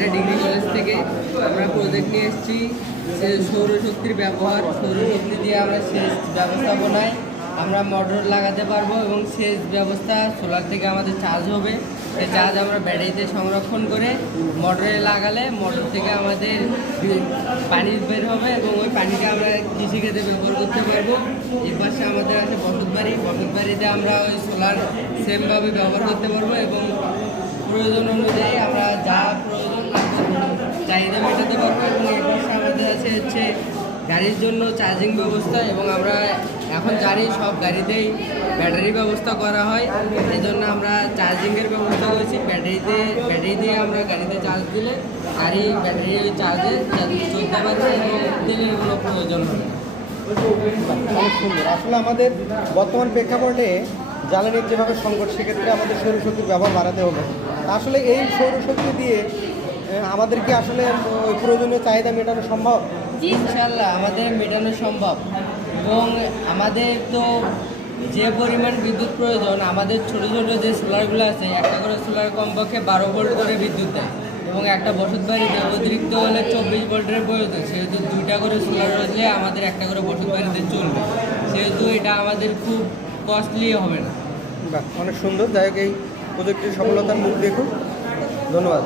সাথে degree college থেকে আমরা প্রজেক্ট নিয়ে এসেছি যে সৌরশক্তির ব্যবহার। সৌরশক্তি দিয়ে আমরা সেচ ব্যবস্থাপনায় আমরা মোটর লাগাতে পারবো এবং সেচ ব্যবস্থা সোলার থেকে আমাদের চার্জ হবে। সেই চার্জ আমরা ব্যাটারিতে সংরক্ষণ করে মোটরে লাগালে মোটর থেকে আমাদের পানি বের হবে এবং ওই পানিটা আমরা কৃষিক্ষেত্রে ব্যবহার করতে পারবো। এর পাশে আমাদের আছে বসতবাড়িতে আমরা ওই সোলার সেমভাবে ব্যবহার করতে পারবো এবং প্রয়োজন অনুযায়ী আমরা যা প্রয়োজন চাহিদা মেটাতে পারবো। এবং এর পাশে আমাদের আছে হচ্ছে গাড়ির জন্য চার্জিং ব্যবস্থা এবং আমরা এখন জানি সব গাড়িতেই ব্যাটারি ব্যবস্থা করা হয়, এই জন্য আমরা চার্জিংয়ের ব্যবস্থা করেছি। ব্যাটারি দিয়ে আমরা গাড়িতে চার্জ দিলে গাড়ি ব্যাটারি চার্জে চলতে পারবে এবং তেলের কোনো প্রয়োজন হবে। অনেক সুন্দর। আসলে আমাদের বর্তমান প্রেক্ষাপটে জ্বালানির যেভাবে সংকট, সেক্ষেত্রে আমাদের সৌরশক্তির ব্যবহার বাড়াতে হবে। আসলে এই সৌরশক্তি দিয়ে আমাদের কি আসলে ওই প্রয়োজনীয় চাহিদা মেটানো সম্ভব? ইনশাল্লাহ আমাদের মেটানো সম্ভব এবং আমাদের তো যে পরিমাণ বিদ্যুৎ প্রয়োজন, আমাদের ছোটো ছোটো যে সোলারগুলো আছে, একটা করে সোলার কমপক্ষে 12 ভোল্ট করে বিদ্যুৎ দেয় এবং একটা বসত বাড়িতে অতিরিক্ত হলে 24 ভোল্টের প্রয়োজন। সেহেতু 2টা করে সোলার রয়েছে, আমাদের একটা করে বসত বাড়িতে চলবে, সেহেতু এটা আমাদের খুব কস্টলি হবে না। বাহ, অনেক সুন্দর। যাই হোক, এই প্রজেক্টের সফলতার মুখ দেখুন। ধন্যবাদ।